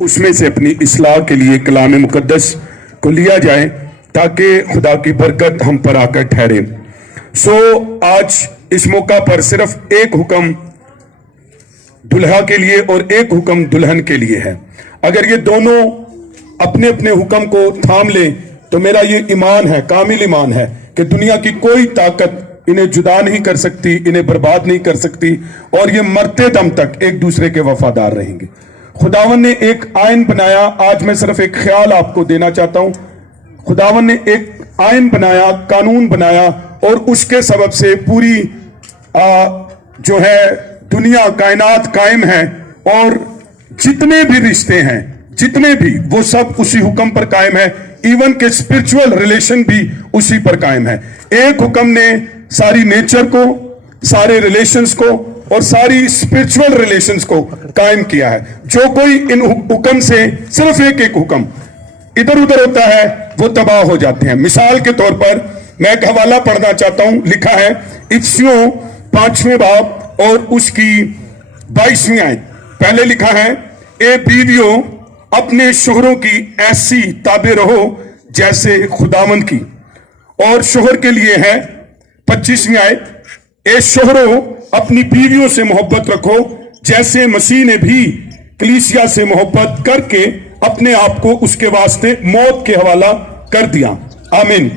اس میں سے اپنی اصلاح کے لیے کلام مقدس کو لیا جائے تاکہ خدا کی برکت ہم پر آ کر ٹھہرے۔ آج اس موقع پر صرف ایک حکم دلہا کے لیے اور ایک حکم دلہن کے لیے ہے۔ اگر یہ دونوں اپنے اپنے حکم کو تھام لیں تو میرا یہ ایمان ہے، کامل ایمان ہے کہ دنیا کی کوئی طاقت انہیں جدا نہیں کر سکتی، انہیں برباد نہیں کر سکتی، اور یہ مرتے دم تک ایک دوسرے کے وفادار رہیں گے۔ خداوند نے ایک آئین بنایا، آج میں صرف ایک خیال آپ کو دینا چاہتا ہوں۔ خداوند نے ایک آئین بنایا، قانون بنایا، اور اس کے سبب سے پوری جو ہے دنیا کائنات قائم ہے، اور جتنے بھی رشتے ہیں، جتنے بھی، وہ سب اسی حکم پر قائم ہے، ایون کہ اسپرچول ریلیشن بھی اسی پر قائم ہے۔ ایک حکم نے ساری نیچر کو، سارے ریلیشنز کو اور ساری اسپرچول ریلیشنز کو قائم کیا ہے۔ جو کوئی ان حکم سے صرف ایک حکم ادھر ادھر ہوتا ہے وہ تباہ ہو جاتے ہیں۔ مثال کے طور پر میں ایک حوالہ پڑھنا چاہتا ہوں، لکھا ہے افسیوں 5ویں باب اور اس کی 22ویں آیت۔ پہلے لکھا ہے، اے بیویوں اپنے شوہروں کی ایسی تابع رہو جیسے خداوند کی، اور شوہر کے لیے ہے 25ویں آیت، اے شوہروں اپنی بیویوں سے محبت رکھو جیسے مسیح نے بھی کلیسیا سے محبت کر کے اپنے آپ کو اس کے واسطے موت کے حوالہ کر دیا۔ آمین۔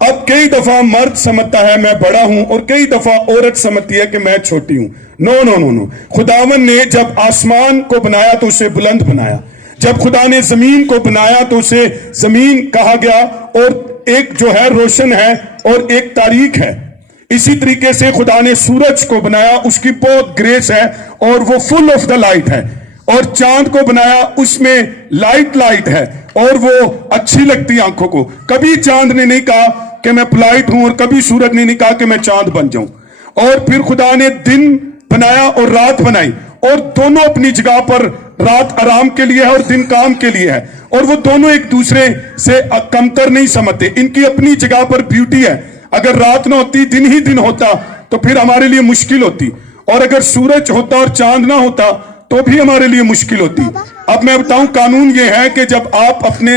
اب کئی دفعہ مرد سمجھتا ہے میں بڑا ہوں، اور کئی دفعہ عورت سمجھتی ہے کہ میں چھوٹی ہوں۔ نو نو نو نو، خداوند نے جب آسمان کو بنایا تو اسے بلند بنایا، جب خدا نے زمین کو بنایا تو اسے زمین کہا گیا، اور ایک جو ہے روشن ہے اور ایک تاریک ہے۔ اسی طریقے سے خدا نے سورج کو بنایا، اس کی بہت گریس ہے اور وہ فل آف دا لائٹ ہے، اور چاند کو بنایا، اس میں لائٹ ہے اور وہ اچھی لگتی آنکھوں کو۔ کبھی چاند نے نہیں کہا کہ میں پلائٹ ہوں، اور کبھی سورج نے نہیں کہا کہ میں چاند بن جاؤں۔ اور پھر خدا نے دن بنایا اور رات بنائی، اور دونوں اپنی جگہ پر، رات آرام کے لیے ہے اور دن کام کے لیے ہے، اور وہ دونوں ایک دوسرے سے کمتر نہیں سمجھتے، ان کی اپنی جگہ پر بیوٹی ہے۔ اگر رات نہ ہوتی، دن ہی دن ہوتا تو پھر ہمارے لیے مشکل ہوتی، اور اگر سورج ہوتا اور چاند نہ ہوتا تو بھی ہمارے لیے مشکل ہوتی۔ اب میں بتاؤں، قانون یہ ہے کہ جب آپ اپنے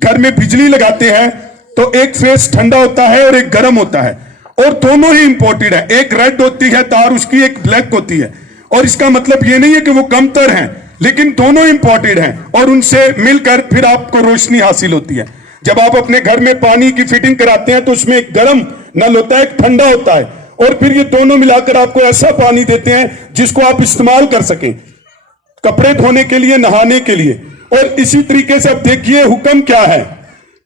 گھر میں بجلی لگاتے ہیں تو ایک فیس ٹھنڈا ہوتا ہے اور ایک گرم ہوتا ہے، اور دونوں ہی امپورٹڈ ہے۔ ایک ریڈ ہوتی ہے تار اس کی، ایک بلیک ہوتی ہے، اور اس کا مطلب یہ نہیں ہے کہ وہ کمتر ہیں، لیکن دونوں امپورٹڈ ہیں، اور ان سے مل کر پھر آپ کو روشنی حاصل ہوتی ہے۔ جب آپ اپنے گھر میں پانی کی فٹنگ کراتے ہیں تو اس میں ایک گرم نل ہوتا ہے، ایک ٹھنڈا ہوتا ہے، اور پھر یہ دونوں ملا کر آپ کو ایسا پانی دیتے ہیں جس کو آپ استعمال کر سکیں، کپڑے دھونے کے لیے، نہانے کے لیے۔ اور اسی طریقے سے اب دیکھیے حکم کیا ہے۔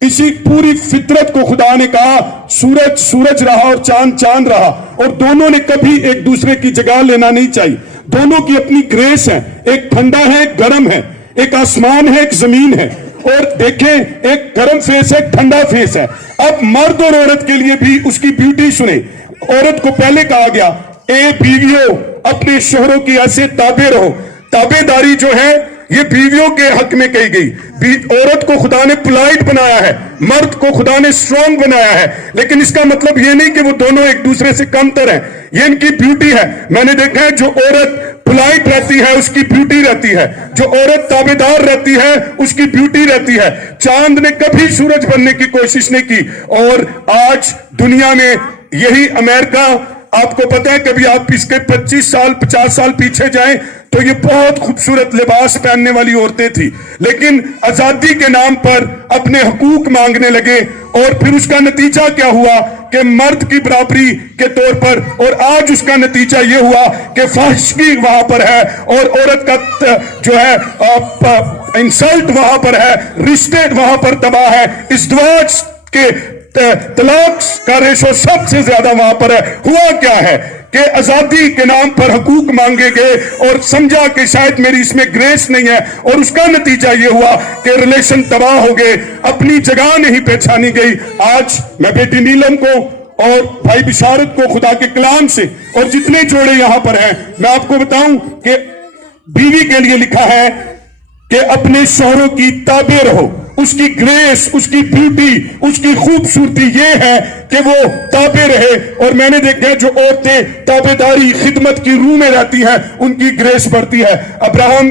اسی پوری فطرت کو خدا نے کہا سورج سورج رہا اور چاند چاند رہا، اور دونوں نے کبھی ایک دوسرے کی جگہ لینا نہیں چاہیے۔ دونوں کی اپنی گریس ہے، ایک ٹھنڈا ہے ایک گرم ہے، ایک آسمان ہے ایک زمین ہے، اور دیکھیں ایک گرم فیس ہے ایک ٹھنڈا فیس ہے۔ اب مرد اور عورت کے لیے بھی اس کی بیوٹی سنیں۔ عورت کو پہلے کہا گیا، اے بیویوں اپنے شوہروں کی ایسے تابع رہو۔ تابع داری جو ہے یہ بیویوں کے حق میں کہی گئی۔ عورت کو خدا نے پلائٹ بنایا ہے، مرد کو خدا نے اسٹرانگ بنایا ہے، لیکن اس کا مطلب یہ نہیں کہ وہ دونوں ایک دوسرے سے کمتر ہیں، یہ ان کی بیوٹی ہے۔ میں نے دیکھا ہے جو عورت پلائٹ رہتی ہے اس کی بیوٹی رہتی ہے، جو عورت تابعدار رہتی ہے اس کی بیوٹی رہتی ہے۔ چاند نے کبھی سورج بننے کی کوشش نہیں کی، اور آج دنیا میں یہی امریکہ، آپ کو پتہ ہے کبھی آپ اس کے 25 سال 50 سال پیچھے جائیں تو یہ بہت خوبصورت لباس پہننے والی عورتیں تھی، لیکن آزادی کے نام پر اپنے حقوق مانگنے لگے، اور پھر اس کا نتیجہ کیا ہوا کہ مرد کی برابری کے طور پر، اور آج اس کا نتیجہ یہ ہوا کہ فحشگی وہاں پر ہے، اور عورت کا جو ہے انسلٹ وہاں پر ہے، رشتے وہاں پر تباہ ہے، ازدواج کے طلاق کا ریشو سب سے زیادہ وہاں پر ہے۔ ہوا کیا ہے کہ آزادی کے نام پر حقوق مانگے گئے، اور سمجھا کہ شاید میری اس میں گریس نہیں ہے، اور اس کا نتیجہ یہ ہوا کہ ریلیشن تباہ ہو گئے، اپنی جگہ نہیں پہچانی گئی۔ آج میں بیٹی نیلم کو اور بھائی بشارت کو خدا کے کلام سے، اور جتنے جوڑے یہاں پر ہیں، میں آپ کو بتاؤں کہ بیوی کے لیے لکھا ہے کہ اپنے شوہروں کی تابع رہو۔ اس کی گریس، اس کی بیوٹی، اس کی خوبصورتی یہ ہے کہ وہ تابع رہے۔ اور میں نے دیکھا جو عورتیں تابعداری خدمت کی روح میں رہتی ہیں ان کی گریس بڑھتی ہے۔ ابراہم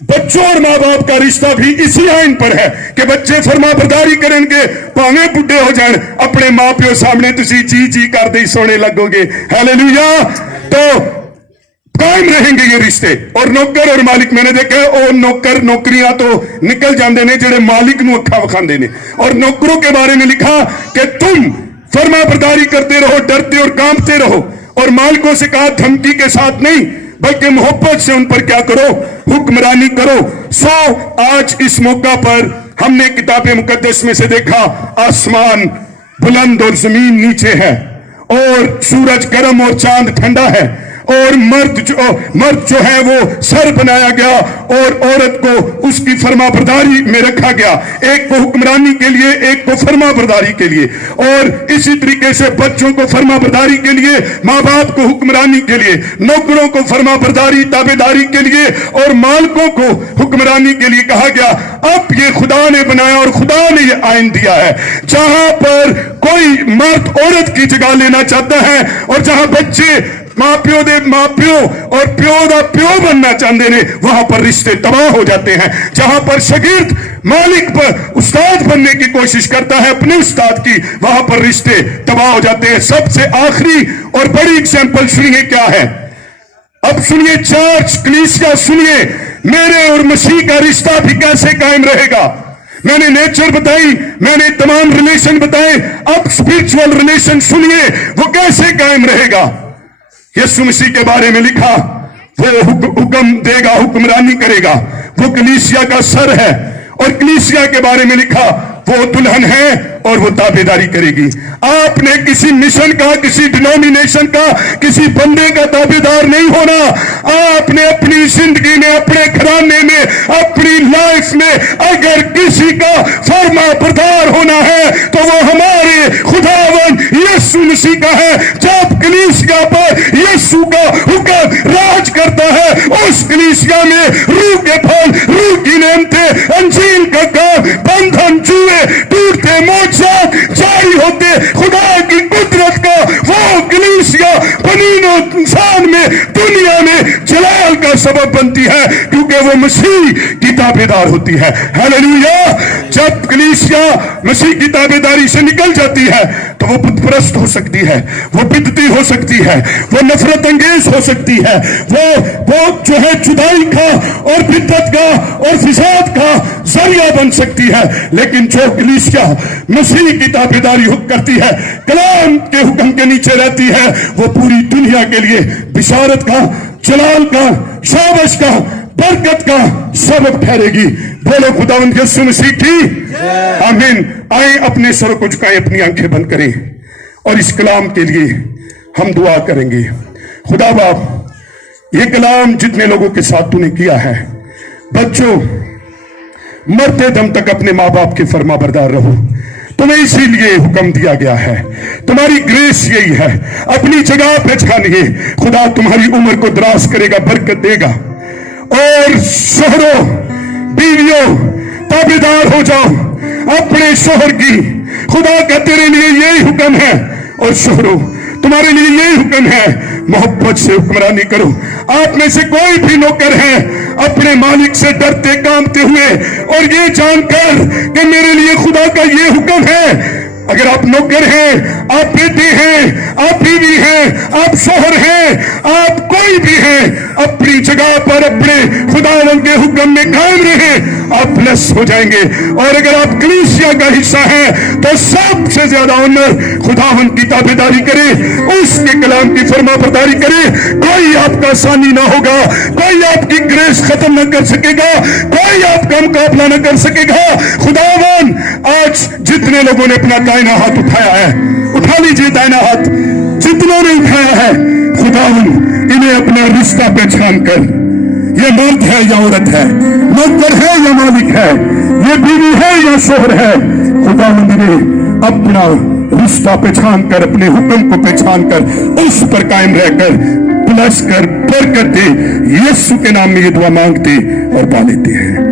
بچوں اور ماں باپ کا رشتہ بھی اسی آئین پر ہے کہ بچے فرما برداری کریں گے پاویں بڈھے ہو جان اپنے ماں پیو سامنے تسی جی جی کر دے سونے لگو گے ہاللیلویا تو قائم رہیں گے یہ رشتے اور نوکر اور مالک میں نے دیکھا اور نوکر نوکریاں تو نکل جاندے نے جڑے مالک نو اکھا وکھاندے نے اور نوکروں کے بارے میں لکھا کہ تم فرما برداری کرتے رہو ڈرتے اور کانپتے رہو اور مالکوں سے کہا دھمکی کے ساتھ نہیں بلکہ محبت سے ان پر کیا کرو حکمرانی کرو سو آج اس موقع پر ہم نے کتاب مقدس میں سے دیکھا آسمان بلند اور زمین نیچے ہے اور سورج گرم اور چاند ٹھنڈا ہے اور مرد جو ہے وہ سر بنایا گیا اور عورت کو اس کی فرما برداری میں رکھا گیا ایک کو حکمرانی کے لیے ایک کو فرما برداری کے لیے اور اسی طریقے سے بچوں کو فرما برداری کے لیے ماں باپ کو حکمرانی کے لیے نوکروں کو فرما برداری تابعداری کے لیے اور مالکوں کو حکمرانی کے لیے کہا گیا اب یہ خدا نے بنایا اور خدا نے یہ آئین دیا ہے جہاں پر کوئی مرد عورت کی جگہ لینا چاہتا ہے اور جہاں بچے ماں پیو دے ماں پیو اور پیو دا پیو بننا چاہتے ہیں وہاں پر رشتے تباہ ہو جاتے ہیں جہاں پر شاگرد مالک پر استاد بننے کی کوشش کرتا ہے اپنے استاد کی وہاں پر رشتے تباہ ہو جاتے ہیں سب سے آخری اور بڑی ایگزامپل سنیے کیا ہے اب سنیے چرچ کلیسیا سنیے میرے اور مسیح کا رشتہ بھی کیسے قائم رہے گا میں نے نیچر بتائی میں نے تمام ریلیشن بتائے اب اسپرچول ریلیشن سنیے وہ کیسے قائم رہے گا یسوع مسیح کے بارے میں لکھا وہ حکم دے گا حکمرانی کرے گا وہ کلیسیا کا سر ہے اور کلیسیا کے بارے میں لکھا وہ دلہن ہے اور وہ تابعداری کرے گی آپ نے کسی مشن کا کسی ڈینومینیشن کا کسی بندے کا تابعدار نہیں ہونا آپ نے اپنی زندگی میں اپنے گھرانے میں اپنی لائف میں اگر کسی کا فرما بردار ہونا ہے تو وہ ہمارے خداوند یسوع مسیح کا ہے جب کلیسیا پر یسوع کا حکم راج کرتا ہے اس کلیسیا میں روح کے پھل روح کی نعمتیں انجیل کا کام بندھن جوئے ٹوٹتے معجزات جاری ہوتے خدا کی قدرت کا وہ کلیسیا بنی نوع انسان میں دنیا میں جلال کا سبب بنتی ہے کیونکہ وہ مسیح کی تابعدار ہوتی ہے ہاللیلویا جب کلیسیا مسیح کی تابعداری سے نکل جاتی ہے تو وہ بت پرست ہو سکتی ہے وہ بدعتی ہو سکتی ہے وہ نفرت انگیز ہو سکتی ہے وہ جو ہے جدائی کا اور بدعت کا اور فساد کا ذریعہ بن سکتی ہے لیکن جو کلیسیا مسیح کی تابعداری کرتی ہے کلام کے حکم کے نیچے رہتی ہے وہ پوری دنیا کے لیے بشارت کا جلال کا شابش کا برکت کا سبب ٹھہرے گی بولو خداوند یسوع مسیح کی آمین آئیں اپنے سروں کو جھکائیں اپنی آنکھیں بند کریں اور اس کلام کے لیے ہم دعا کریں گے خدا باپ یہ کلام جتنے لوگوں کے ساتھ تو نے کیا ہے بچوں مرتے دم تک اپنے ماں باپ کے فرما بردار رہو تمہیں اسی لیے حکم دیا گیا ہے تمہاری گریس یہی ہے اپنی جگہ پہچانیے خدا تمہاری عمر کو دراز کرے گا برکت دے گا اور شوہروں بیویوں تابعدار ہو جاؤ اپنے شوہر کی خدا کا تیرے لیے یہی حکم ہے اور شوہروں تمہارے لیے یہی حکم ہے محبت سے حکمرانی کرو آپ میں سے کوئی بھی نوکر ہے اپنے مالک سے ڈرتے کانپتے ہوئے اور یہ جان کر کہ میرے لیے خدا کا یہ حکم ہے اگر آپ نوکر ہیں آپ بیٹے ہیں آپ بیوی ہیں آپ شوہر ہیں آپ کوئی بھی ہیں اپنی جگہ پر اپنے خداوند کے حکم میں قائم رہیں آپ بلیس ہو جائیں گے اور اگر آپ کلیسیا کا حصہ ہیں تو سب سے زیادہ آنر خداوند کی تابعداری کرے اس کے کلام کی فرما برداری کرے کوئی آپ کا ثانی نہ ہوگا کوئی آپ کی گریس ختم نہ کر سکے گا کوئی آپ کا مقابلہ نہ کر سکے گا خداوند آج جتنے لوگوں نے اپنا دائنا ہاتھ اٹھایا ہے اٹھا لیجیے دائنا ہاتھ جتنوں نے اٹھایا ہے خداوند انہیں اپنا رشتہ پہچان کر یہ مرد ہے یا عورت ہے نوکر ہے یا مالک ہے یہ بیوی ہے یا شوہر ہے خداوند انہیں اپنا رشتہ پہچان کر اپنے حکم کو پہچان کر اس پر قائم رہ کر بلس کر برکت دے یسوع کے نام میں یہ دعا مانگتے اور پا لیتے ہیں